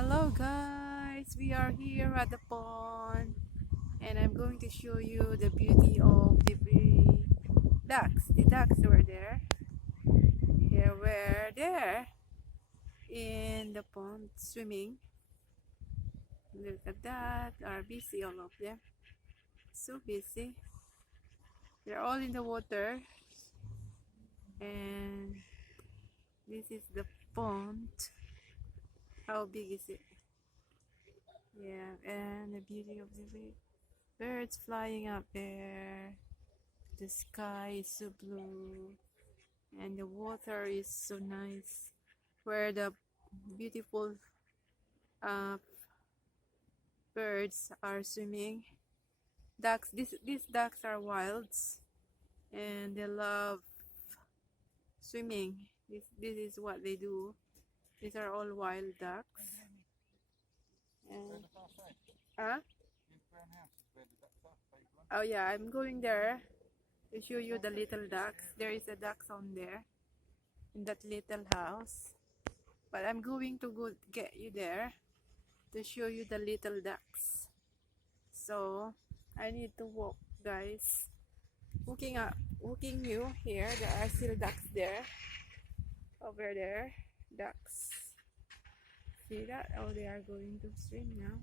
Hello guys, we are here at the pond and I'm going to show you the beauty of the ducks. The ducks were there. They were there in the pond swimming. Look at that, are busy all of them. So busy. They're all in the water and this is the pond. How big is it? Yeah, and the beauty of the birds flying up there. The sky is so blue and the water is so nice where the beautiful uh, birds are swimming. Ducks, these ducks are wilds and they love swimming. This is what they do. These are all wild ducks. And, huh? Oh yeah, I'm going there to show you the little ducks. There is a ducks on there in that little house. But I'm going to go get you there to show you the little ducks. So I need to walk, guys. Walking you here. There are still ducks there. Over there, ducks. See that? Oh, they are going to swim now.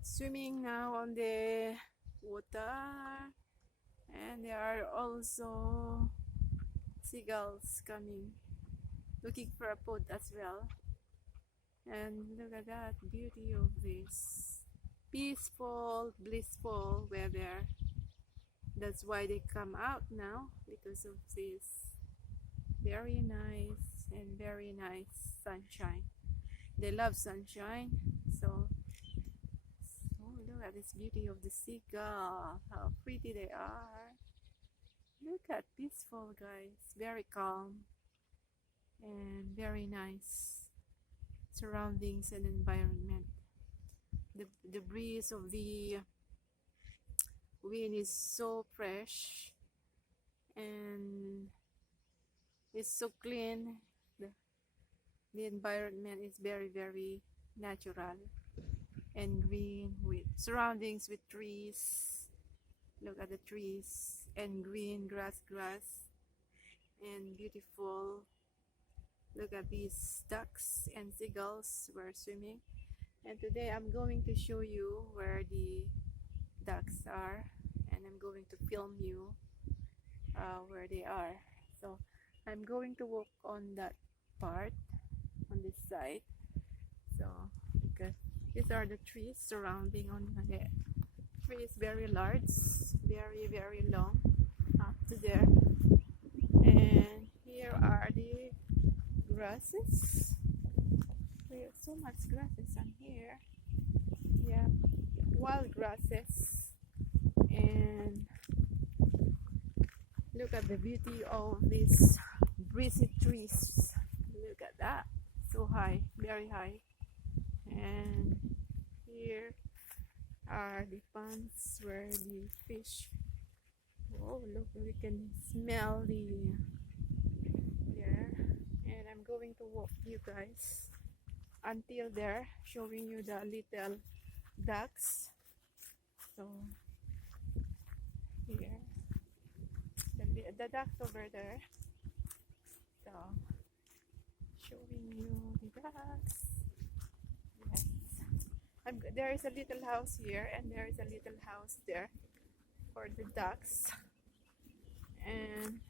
Swimming now on the water. And there are also seagulls coming, looking for a food as well. And look at that beauty of this peaceful, blissful weather. That's why they come out now, because of this very nice and very nice sunshine. They love sunshine, so look at this beauty of the seagull. How pretty they are. Look at peaceful, guys. Very calm and very nice surroundings and environment. The breeze of the wind is so fresh and it's so clean. The environment is very natural and green, with surroundings with trees. Look at the trees and green grass and beautiful. Look at these ducks and seagulls were swimming. And today I'm going to show you where the ducks are, and I'm going to film you where they are. So I'm going to walk on that part, on this side. So because these are the trees surrounding on the tree is very large, very long, up to there. And here are the grasses. We have so much grasses on here. Yeah, wild grasses. And look at the beauty of these breezy trees. Look at that, so high, very high. And here are the ponds where the fish. Oh, look, we can smell the air. And I'm going to walk you guys until there, showing you the little ducks. So here, the ducks over there. So showing you the ducks. Yes, there is a little house here and there is a little house there for the ducks. And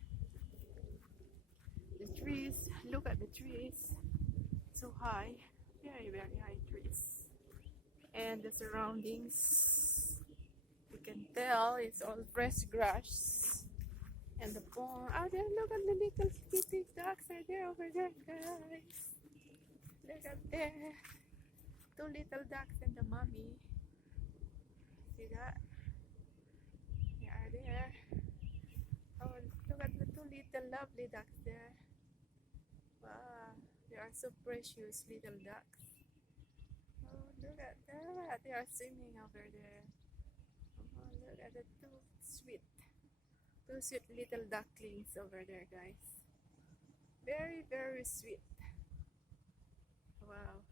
the trees, look at the trees, so high, very high trees. And the surroundings, you can tell it's all fresh grass. And the pond, oh there, look at the little kitty ducks are there over there, guys. Look at there, two little ducks and the mommy. See that? They are there. Oh, look at the two little lovely ducks there. Wow, they are so precious, little ducks. Oh, look at that, they are swimming over there. Oh, look at the two sweet little ducklings over there, guys. Very sweet.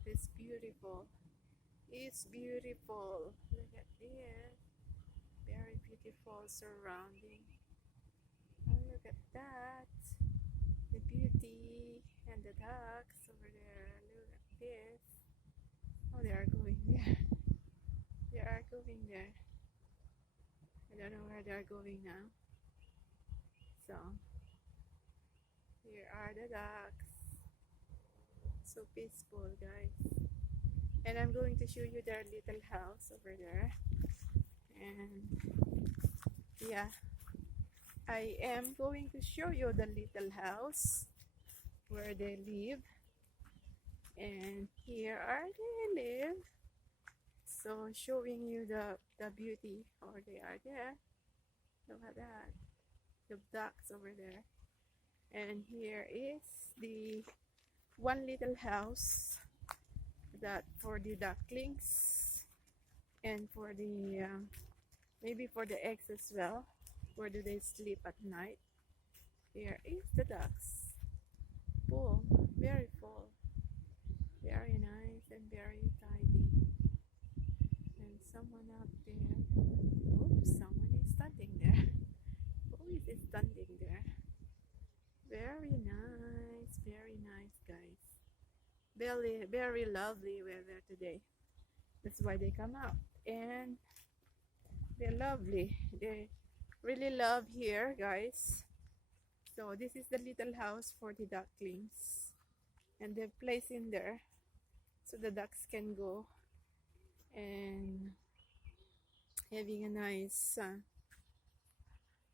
It's beautiful. It's beautiful. Look at this. Very beautiful surrounding. Oh, look at that. The beauty and the ducks over there. Look at this. Oh, they are going there. They are going there. I don't know where they are going now. So, here are the ducks. So peaceful, guys. And I'm going to show you their little house over there. And yeah, I am going to show you the little house where they live. And here are they live. So showing you the beauty. Oh, they are there. Look at that. The ducks over there. And here is the one little house that for the ducklings and for the maybe for the eggs as well. Where do they sleep at night? Here is the ducks. Full, very full, very nice and very tidy. And someone out there. Oops, someone is standing there. Who is standing there? Very nice, guys. Very, very lovely weather today. That's why they come out. And they're lovely. They really love here, guys. So this is the little house for the ducklings. And they've placed in there so the ducks can go and having a nice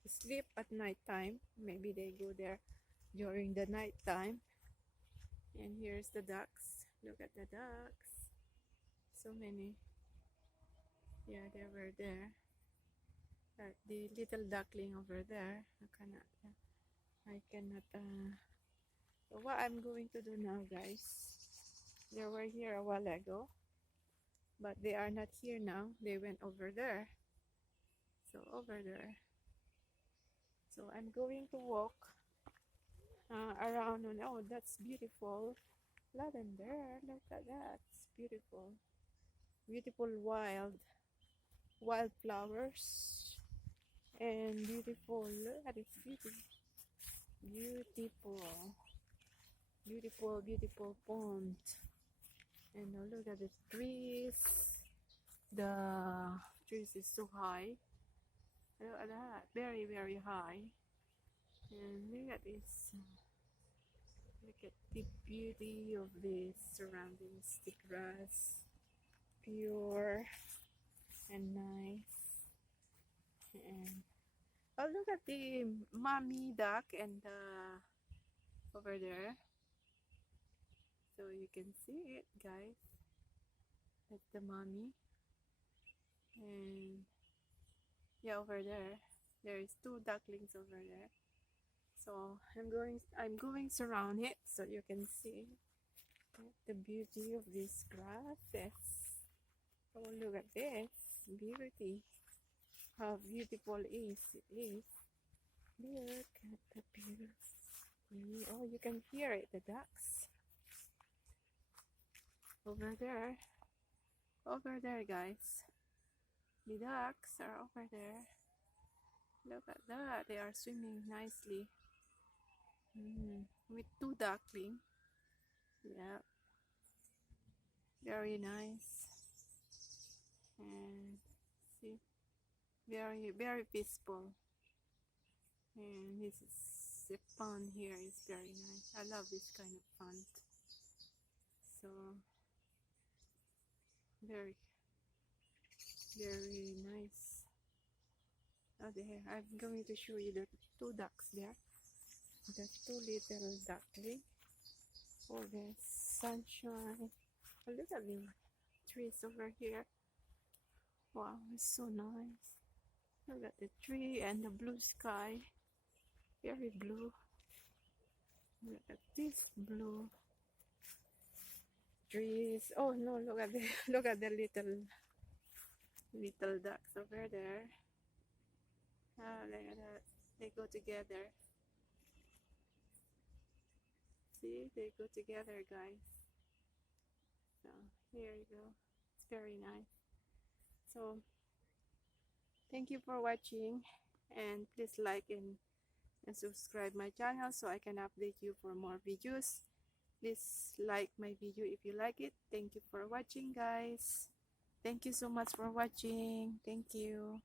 sleep at night time. Maybe they go there during the night time. And here's the ducks. Look at the ducks. So many. Yeah, they were there. The little duckling over there. I cannot. So what I'm going to do now, guys? They were here a while ago, but they are not here now. They went over there. So over there. So I'm going to walk around. Oh, that's beautiful. Lavender. Look at that. It's beautiful. Beautiful wildflowers. And beautiful. Look at this beautiful pond. And now look at the trees. The trees is so high. Look at that, very high. And look at this. Look at the beauty of this surroundings. The grass, pure and nice. And oh, look at the mommy duck and over there. So you can see it, guys. That's the mommy. And yeah, over there is two ducklings over there. So I'm going surround it so you can see the beauty of these grasses. Oh, look at this beauty. How beautiful it is. Look at the beauty. Oh, you can hear it, the ducks. Over there, guys. The ducks are over there. Look at that. They are swimming nicely. With two ducklings. Yeah. Very nice. And see. Very peaceful. And this is the pond here is very nice. I love this kind of pond. So very nice. Oh, there. I'm going to show you the two ducks there. The two little ducklings. Oh, there's sunshine. Oh, look at the trees over here. Wow, it's so nice. Look at the tree and the blue sky. Very blue. Look at this blue trees. Oh no, look at the little ducks over there. Ah, look at that. They go together. See, they go together, guys. So here you go. It's very nice. So thank you for watching, and please like and subscribe my channel so I can update you for more videos. Please like my video if you like it. Thank you for watching, guys. Thank you so much for watching. Thank you.